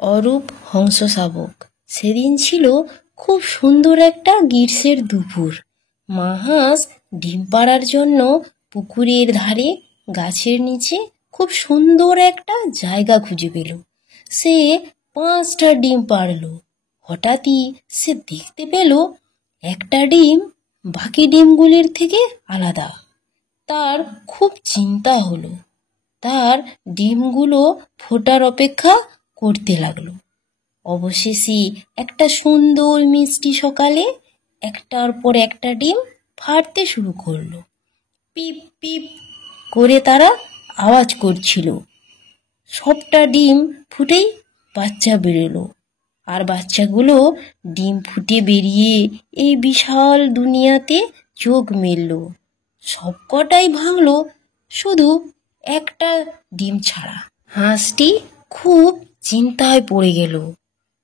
অরূপ হংস শাবক। সেদিন ছিল খুব সুন্দর একটা গ্রীষ্মের দুপুর। মা হাঁস ডিম পাড়ার জন্য পুকুরের ধারে গাছের নিচে খুব সুন্দর একটা জায়গা খুঁজে পেল। সে 5টা ডিম পাড়ল। হঠাৎই সে দেখতে পেল একটা ডিম বাকি ডিমগুলির থেকে আলাদা। তার খুব চিন্তা হলো। তার ডিমগুলো ফোটার অপেক্ষা করতে লাগলো। অবশেষে একটা সুন্দর মিষ্টি সকালে একটার পর একটা ডিম ফাটতে শুরু করলো। পিপ পিপ করে তারা আওয়াজ করছিল। সবটা ডিম ফুটেই বাচ্চা বেরোলো। আর বাচ্চাগুলো ডিম ফুটে বেরিয়ে এই বিশাল দুনিয়াতে চোখ মেলল। সবকটাই ভাঙলো, শুধু একটা ডিম ছাড়া। হাঁসটি খুব চিন্তায় পড়ে গেল।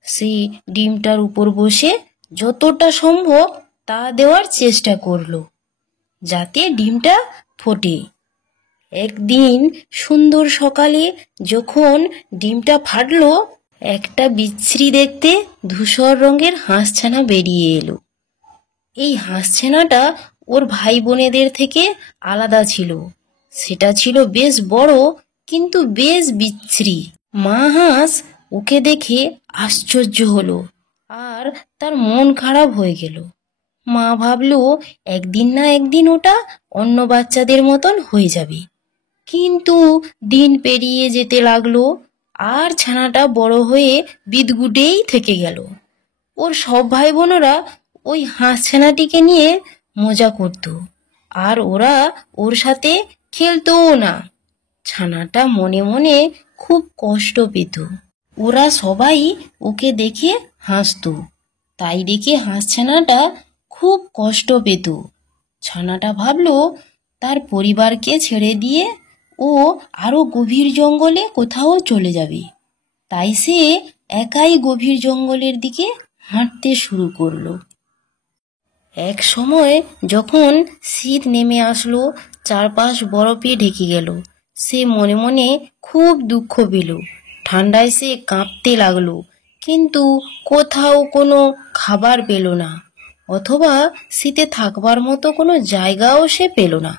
সে ডিমটার উপর বসে যতটা সম্ভব তা দেওয়ার চেষ্টা করলো যাতে ডিমটা ফোটে। একদিন সুন্দর সকালে যখন ডিমটা ফাটলো, একটা বিচ্ছিরি দেখতে ধূসর রঙের হাঁসছানা বেরিয়ে এলো। এই হাঁসছানাটা ওর ভাই বোনেদের থেকে আলাদা ছিল। সেটা ছিল বেশ বড়, কিন্তু বেশ বিচ্ছিরি। মা হাঁস ওকে দেখে আশ্চর্য হলো আর তার মন খারাপ হয়ে গেল। মা ভাবলো একদিন না একদিন ওটা অন্য বাচ্চাদের মতন হয়ে যাবে। কিন্তু দিন পেরিয়ে যেতে লাগলো আর ছানাটা বড় হয়ে বিদগুডেই থেকে গেল। ওর সব ভাই বোনেরা ওই হাঁস ছানাটিকে নিয়ে মজা করত, আর ওরা ওর সাথে খেলতও না। ছানাটা মনে মনে খুব কষ্ট পেত। ওরা সবাই ওকে দেখে হাসতো, তাই দেখে হাঁস ছানাটা খুব কষ্ট পেত। ছানাটা ভাবলো তার পরিবারকে ছেড়ে দিয়ে ও আরো গভীর জঙ্গলে কোথাও চলে যাবে। তাই সে একাই গভীর জঙ্গলের দিকে হাঁটতে শুরু করলো। এক সময় যখন শীত নেমে আসলো, চারপাশ বরফে ঢেকে গেল, সে মনে মনে খুব দুঃখ পেল। ঠান্ডায় সে কাঁপতে লাগলো, কিন্তু কোথাও কোনো খাবার পেল না, অথবা শীতে থাকবার মতো কোনো জায়গাও সে পেল না।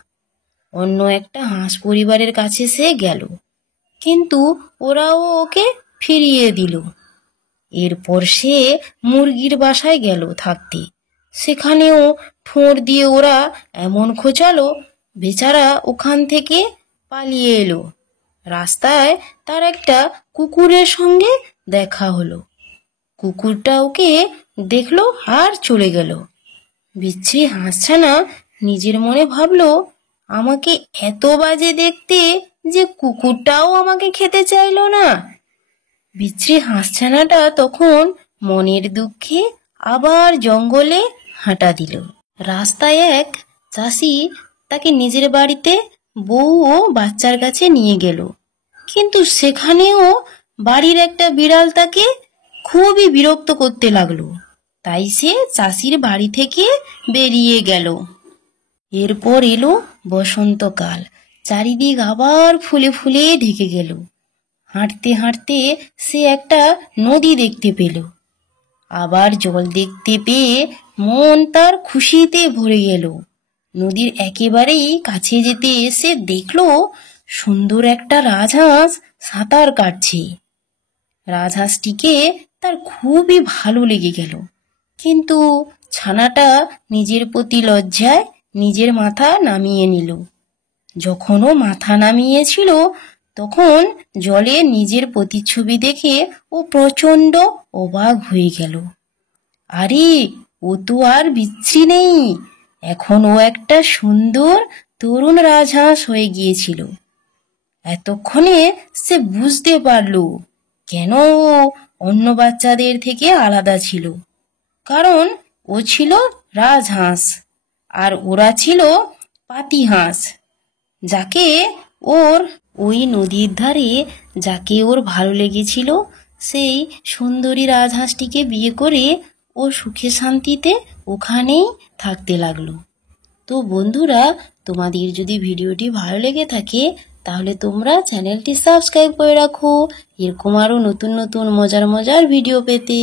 অন্য একটা হাঁস পরিবারের কাছে সে গেল, কিন্তু ওরাও ওকে ফিরিয়ে দিল। এরপর সে মুরগির বাসায় গেল থাকতে। সেখানেও ঠোঁট দিয়ে ওরা এমন খোঁচালো, বেচারা ওখান থেকে পালিয়ে এলো। রাস্তায় তার একটা কুকুরের সঙ্গে দেখা হলো। কুকুরটা ওকে দেখলো আর চলে গেল। বিচ্ছিরি হাঁসছানা নিজের মনে ভাবলো, আমাকে এত বাজে দেখতে যে কুকুরটাও আমাকে খেতে চাইলো না। বিচ্ছিরি হাঁসছানাটা তখন মনের দুঃখে আবার জঙ্গলে হাঁটা দিল। রাস্তায় এক চাষি তাকে নিজের বাড়িতে বউ ও বাচ্চার কাছে নিয়ে গেল, কিন্তু সেখানেও বাড়ির একটা বিড়াল তাকে খুবই বিরক্ত করতে লাগলো। তাই সে চাষির বাড়ি থেকে বেরিয়ে গেল। এরপর এলো বসন্তকাল। চারিদিক আবার ফুলে ফুলে ঢেকে গেল। হাঁটতে হাঁটতে সে একটা নদী দেখতে পেল। আবার জল দেখতে পেয়ে মন তার খুশিতে ভরে গেল। নদীর একেবারেই কাছে যেতে এসে দেখলো সুন্দর একটা রাজহাঁস সাঁতার কাটছে। রাজহাঁসটিকে তার খুবই ভালো লেগে গেল, কিন্তু ছানাটা নিজের প্রতি লজ্জায় নিজের মাথা নামিয়ে নিল। যখন ও মাথা নামিয়েছিল, তখন জলে নিজের প্রতিচ্ছবি দেখে ও প্রচণ্ড অবাক হয়ে গেল। আরে, ও তো আর বিচ্ছিরি নেই, এখন ও একটা সুন্দর তরুণ রাজহাঁস হয়ে গিয়েছিল। এতক্ষণে সে বুঝতে পারল কেন ও অন্য বাচ্চাদের থেকে আলাদা ছিল। কারণ ও ছিল রাজহাঁস আর ওরা ছিল পাতিহাঁস। যাকে ওর ওই নদীর ধারে যাকে ওর ভালো লেগেছিল, সেই সুন্দরী রাজহাঁসটিকে বিয়ে করে ও সুখে শান্তিতে ওখানেই থাকতে লাগলো। তো বন্ধুরা, তোমাদের যদি ভিডিওটি ভালো লেগে থাকে তাহলে তোমরা চ্যানেলটি সাবস্ক্রাইব করে রাখো এরকম আরও নতুন নতুন মজার মজার ভিডিও পেতে।